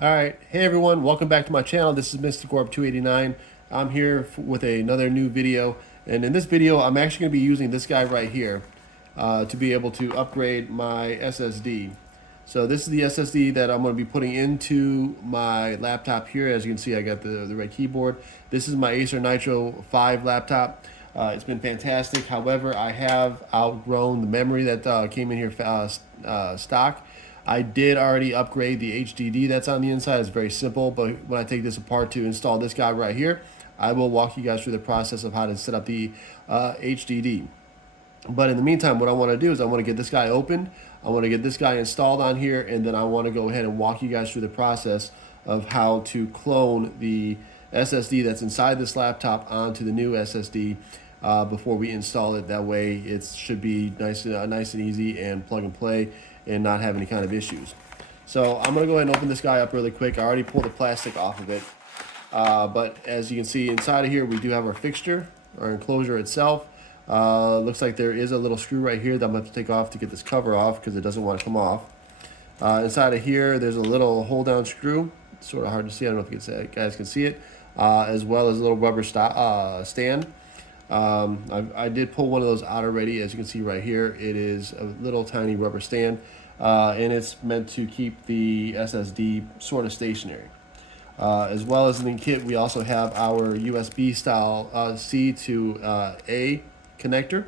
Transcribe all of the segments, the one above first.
All right, hey everyone, welcome back to my channel. This is Mr. Gorb 289. I'm here with another new video, and in this video I'm actually going to be using this guy right here to be able to upgrade my SSD. So this is the SSD that I'm going to be putting into my laptop here. As you can see, I got the red keyboard. This is my Acer Nitro 5 laptop. It's been fantastic. However, I have outgrown the memory that came in here stock. I did already upgrade the HDD that's on the inside. It's very simple, but when I take this apart to install this guy right here, I will walk you guys through the process of how to set up the HDD. But in the meantime, what I want to do is I want to get this guy opened. I want to get this guy installed on here, and then I want to go ahead and walk you guys through the process of how to clone the SSD that's inside this laptop onto the new SSD before we install it. That way it should be nice and easy and plug and play and not have any kind of issues. So I'm going to go ahead and open this guy up really quick. I already pulled the plastic off of it. But as you can see inside of here, we do have our fixture, our enclosure itself. Looks like there is a little screw right here that I'm going to have to take off to get this cover off because it doesn't want to come off. Inside of here, there's a little hold down screw. It's sort of hard to see. I don't know if you guys can see it. As well as a little rubber stand. I did pull one of those out already. As you can see right here, it is a little tiny rubber stand, and it's meant to keep the SSD sort of stationary. As well as in the kit, we also have our USB style C to A connector,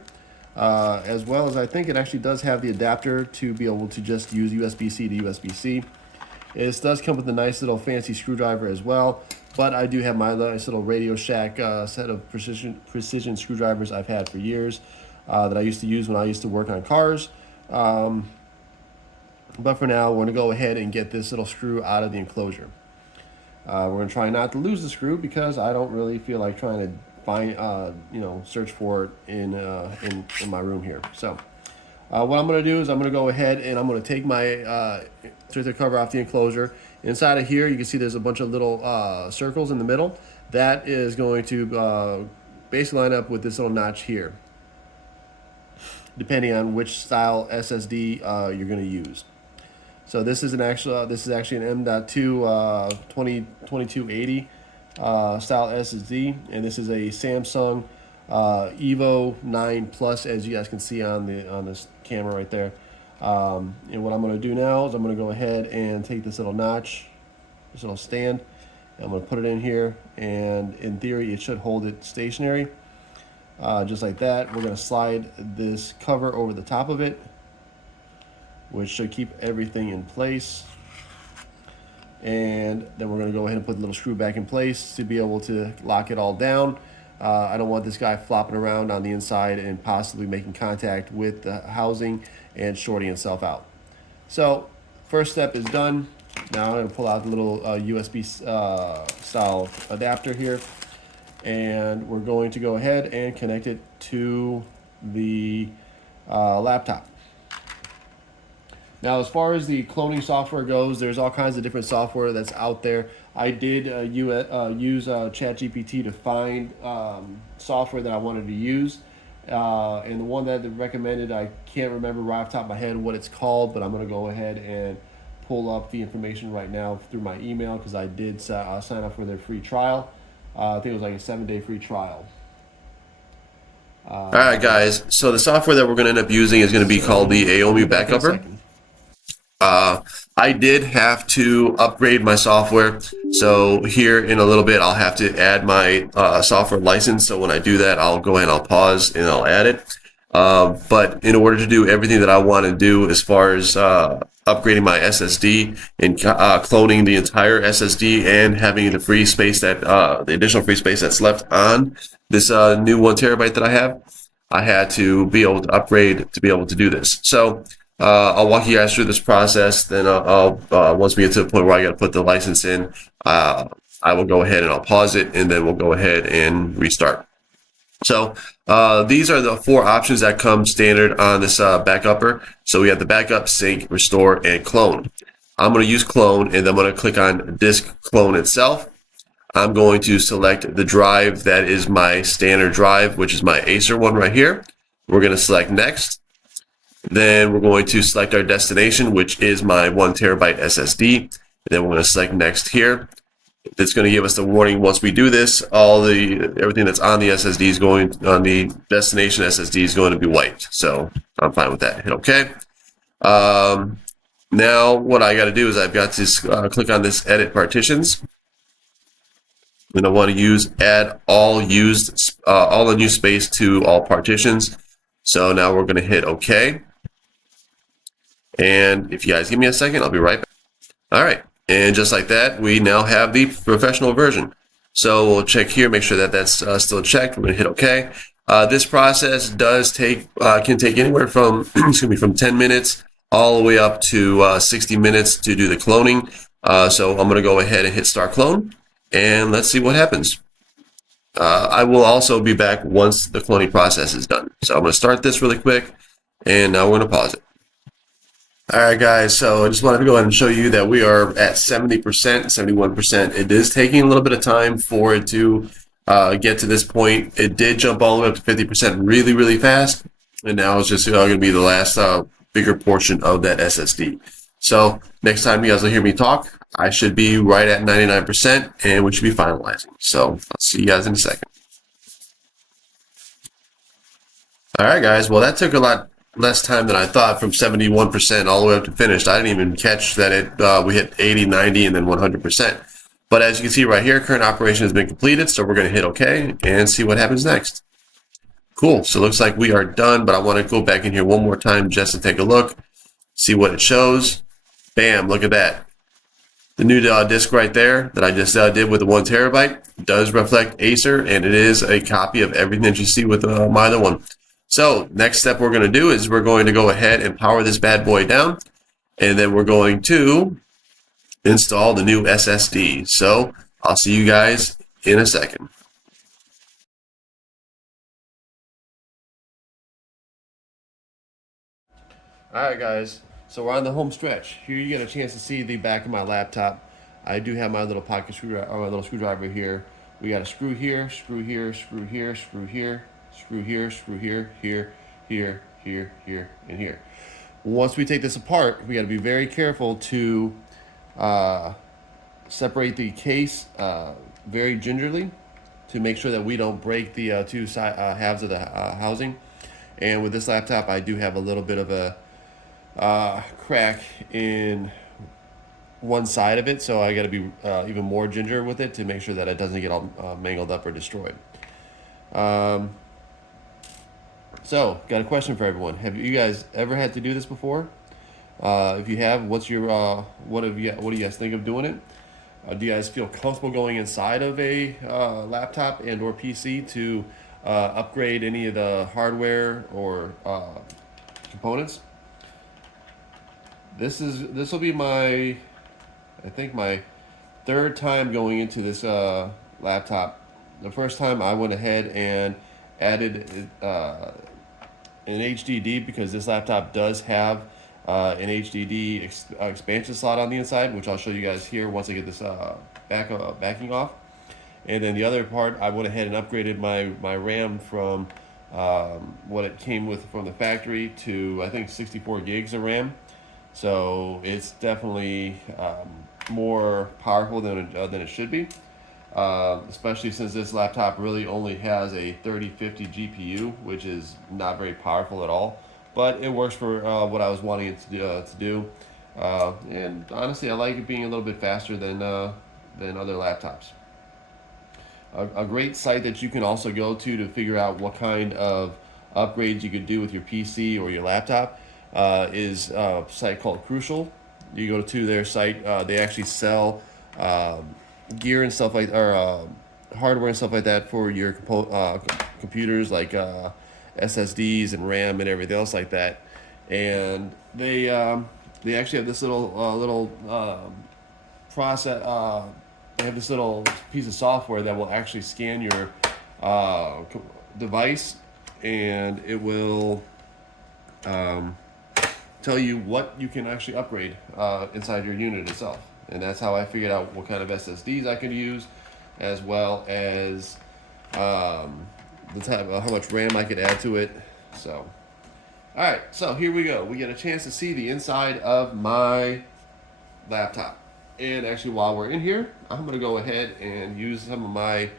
as well as I think it actually does have the adapter to be able to just use USB-C to USB-C. This does come with a nice little fancy screwdriver as well, but I do have my nice little Radio Shack set of precision screwdrivers I've had for years that I used to use when I used to work on cars. But for now, we're going to go ahead and get this little screw out of the enclosure. We're going to try not to lose the screw because I don't really feel like trying to find, search for it in my room here. So what I'm going to do is I'm going to go ahead and I'm going to take my take the cover off the enclosure. Inside of here, you can see there's a bunch of little circles in the middle. That is going to basically line up with this little notch here, depending on which style SSD you're going to use. So this is actually an M.2 2280 style SSD, and this is a Samsung EVO 9 Plus, as you guys can see on this camera right there. And what I'm going to do now is I'm going to go ahead and take this little notch, this little stand, and I'm going to put it in here, and in theory it should hold it stationary, just like that. We're going to slide this cover over the top of it, which should keep everything in place. And then we're going to go ahead and put the little screw back in place to be able to lock it all down. I don't want this guy flopping around on the inside and possibly making contact with the housing and shorting itself out. So first step is done. Now I'm going to pull out the little USB style adapter here, and we're going to go ahead and connect it to the laptop. Now, as far as the cloning software goes, there's all kinds of different software that's out there. I did use ChatGPT to find software that I wanted to use. And the one that they recommended, I can't remember right off the top of my head what it's called, but I'm going to go ahead and pull up the information right now through my email because I did sign up for their free trial. I think it was like a 7-day free trial. All right, guys. So the software that we're going to end up using is going to be called the AOMEI Backupper. I did have to upgrade my software, so here in a little bit I'll have to add my software license. So when I do that, I'll go ahead and I'll pause and I'll add it. But in order to do everything that I want to do as far as upgrading my SSD and cloning the entire SSD and having the free space that the additional free space that's left on this new 1 terabyte that I had to be able to upgrade to be able to do this. So I'll walk you guys through this process. Then I'll once we get to the point where I got to put the license in, I will go ahead and I'll pause it, and then we'll go ahead and restart. So these are the 4 options that come standard on this backupper. So we have the backup, sync, restore, and clone. I'm going to use clone, and then I'm going to click on disk clone itself. I'm going to select the drive that is my standard drive, which is my Acer one right here. We're going to select next. Then we're going to select our destination, which is my 1 terabyte SSD. then we're going to select next here. It's going to give us the warning once we do this. Everything that's on the SSD is going on the destination SSD is going to be wiped. So I'm fine with that. Hit OK. Now what I got to do is I've got to click on this edit partitions. And I want to add all unused space to all partitions. So now we're going to hit OK. And if you guys give me a second, I'll be right back. All right. And just like that, we now have the professional version. So we'll check here, make sure that that's still checked. We're going to hit OK. This process can take anywhere from from 10 minutes all the way up to 60 minutes to do the cloning. So I'm going to go ahead and hit start clone, and let's see what happens. I will also be back once the cloning process is done. So I'm going to start this really quick, and now we're going to pause it. All right, guys, so I just wanted to go ahead and show you that we are at 70%, 71%. It is taking a little bit of time for it to get to this point. It did jump all the way up to 50% really, really fast, and now it's just going to be the last bigger portion of that SSD. So next time you guys will hear me talk, I should be right at 99%, and we should be finalizing. So I'll see you guys in a second. All right, guys, well, that took a lot less time than I thought, from 71% all the way up to finished. I didn't even catch that we hit 80, 90, and then 100%. But as you can see right here, current operation has been completed, so we're going to hit OK and see what happens next. Cool, so it looks like we are done, but I want to go back in here one more time just to take a look, see what it shows. Bam, look at that. The new disk right there that I just did with the 1 terabyte does reflect Acer, and it is a copy of everything that you see with my other one. So next step we're going to do is we're going to go ahead and power this bad boy down, and then we're going to install the new SSD. So I'll see you guys in a second. All right, guys, so we're on the home stretch. Here you get a chance to see the back of my laptop. I do have my little pocket screwdriver, or my little screwdriver here. We got a screw here, screw here, screw here, screw here, screw here, screw here, here, here, here, and here. Once we take this apart, we got to be very careful to separate the case very gingerly to make sure that we don't break the two halves of the housing. And with this laptop, I do have a little bit of a crack in one side of it, so I got to be even more ginger with it to make sure that it doesn't get all mangled up or destroyed. So, got a question for everyone. Have you guys ever had to do this before? If you have, what do you guys think of doing it? Do you guys feel comfortable going inside of a laptop and or PC to upgrade any of the hardware or components? This will be my, I think, my third time going into this laptop. The first time I went ahead and added an HDD, because this laptop does have an HDD expansion slot on the inside, which I'll show you guys here once I get this backing off. And then the other part, I went ahead and upgraded my RAM from what it came with from the factory to, I think, 64 gigs of RAM. So it's definitely more powerful than it should be, especially since this laptop really only has a 3050 GPU, which is not very powerful at all. But it works for what I was wanting it to do. And honestly, I like it being a little bit faster than other laptops. A great site that you can also go to figure out what kind of upgrades you could do with your PC or your laptop is a site called Crucial. You go to their site, they actually sell gear and stuff like, or hardware and stuff like that for your computers, like SSDs and RAM and everything else like that. And they actually have this little process. They have this little piece of software that will actually scan your device, and it will tell you what you can actually upgrade inside your unit itself. And that's how I figured out what kind of SSDs I can use, as well as the type of how much RAM I could add to it. So, all right, so here we go. We get a chance to see the inside of my laptop. And actually, while we're in here, I'm going to go ahead and use some of my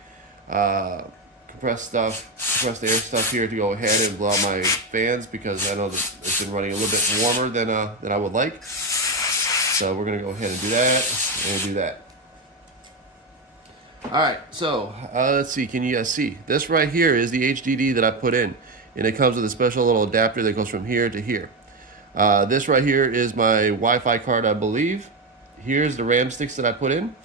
compressed air stuff here to go ahead and blow out my fans, because I know that it's been running a little bit warmer than I would like. So we're going to go ahead and do that and do that. All right, so let's see. Can you guys see? This right here is the HDD that I put in, and it comes with a special little adapter that goes from here to here. This right here is my Wi-Fi card, I believe. Here's the RAM sticks that I put in.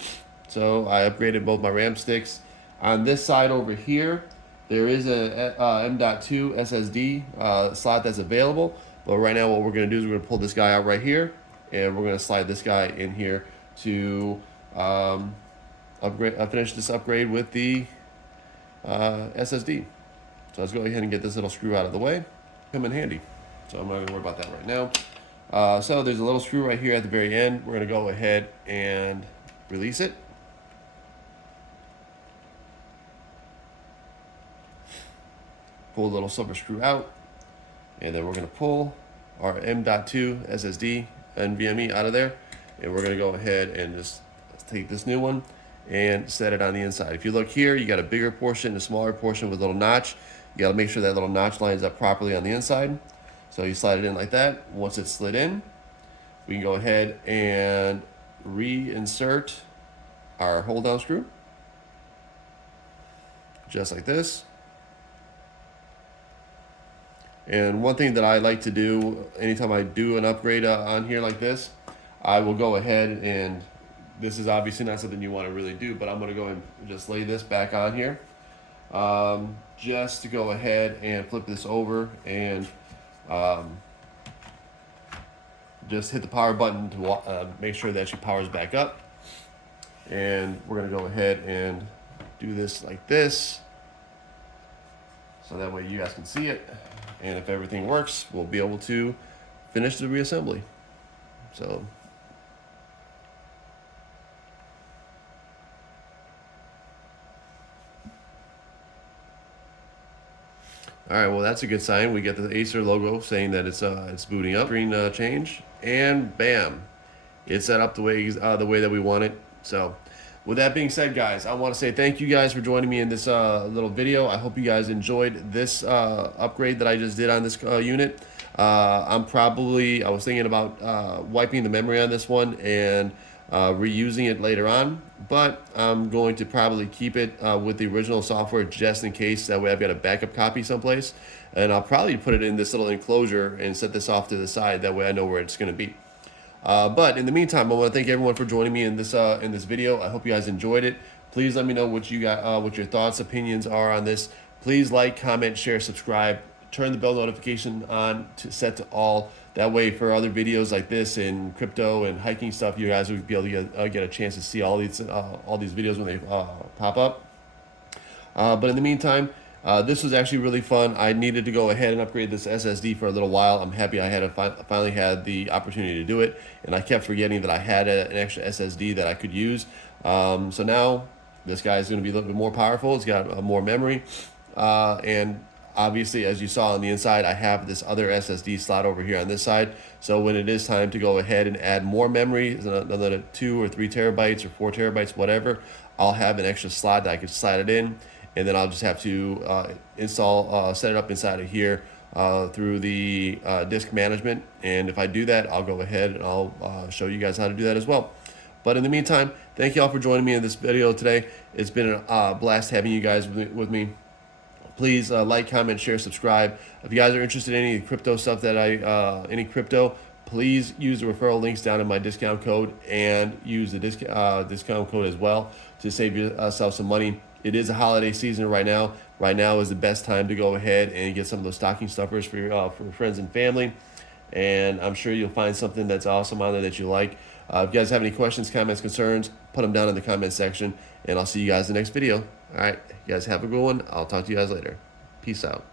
So I upgraded both my RAM sticks. On this side over here, there is a M.2 SSD slot that's available. But right now what we're going to do is we're going to pull this guy out right here, and we're going to slide this guy in here to finish this upgrade with the SSD. So let's go ahead and get this little screw out of the way. Come in handy. So I'm not going to worry about that right now. So there's a little screw right here at the very end. We're going to go ahead and release it. Pull the little silver screw out. And then we're going to pull our M.2 SSD NVMe out of there. And we're going to go ahead and just take this new one and set it on the inside. If you look here, you got a bigger portion, a smaller portion with a little notch. You got to make sure that little notch lines up properly on the inside. So you slide it in like that. Once it's slid in, we can go ahead and reinsert our hold down screw, just like this. And one thing that I like to do anytime I do an upgrade on here like this, I will go ahead and, this is obviously not something you want to really do, but I'm going to go and just lay this back on here, just to go ahead and flip this over and just hit the power button to make sure that she powers back up. And we're going to go ahead and do this like this, so that way you guys can see it. And if everything works, we'll be able to finish the reassembly. So all right, well, that's a good sign. We get the Acer logo saying that it's booting up. Screen change, and bam, it's set up the way that we want it. So with that being said, guys, I want to say thank you guys for joining me in this little video. I hope you guys enjoyed this upgrade that I just did on this unit. I was thinking about wiping the memory on this one and reusing it later on, but I'm going to probably keep it with the original software just in case. That way I've got a backup copy someplace, and I'll probably put it in this little enclosure and set this off to the side. That way I know where it's going to be. But in the meantime, I want to thank everyone for joining me in this video. I hope you guys enjoyed it. Please let me know what you got, what your thoughts, opinions are on this. Please like, comment, share, subscribe. Turn the bell notification on to set to all. That way, for other videos like this and crypto and hiking stuff, you guys will be able to get a chance to see all these videos when they pop up. But in the meantime, this was actually really fun. I needed to go ahead and upgrade this SSD for a little while. I'm happy I finally had the opportunity to do it, and I kept forgetting that I had an extra SSD that I could use. So now this guy is going to be a little bit more powerful. It's got more memory, and obviously, as you saw on the inside, I have this other SSD slot over here on this side. So when it is time to go ahead and add more memory, another 2 or 3 terabytes or 4 terabytes, whatever, I'll have an extra slot that I can slide it in. And then I'll just have to set it up inside of here through the disk management. And if I do that, I'll go ahead and I'll show you guys how to do that as well. But in the meantime, thank you all for joining me in this video today. It's been a blast having you guys with me. Please like, comment, share, subscribe. If you guys are interested in any crypto stuff that any crypto, please use the referral links down in my discount code, and use the discount code as well to save yourself some money. It is a holiday season right now. Right now is the best time to go ahead and get some of those stocking stuffers for friends and family. And I'm sure you'll find something that's awesome on there that you like. If you guys have any questions, comments, concerns, put them down in the comment section, and I'll see you guys in the next video. All right, you guys have a good one. I'll talk to you guys later. Peace out.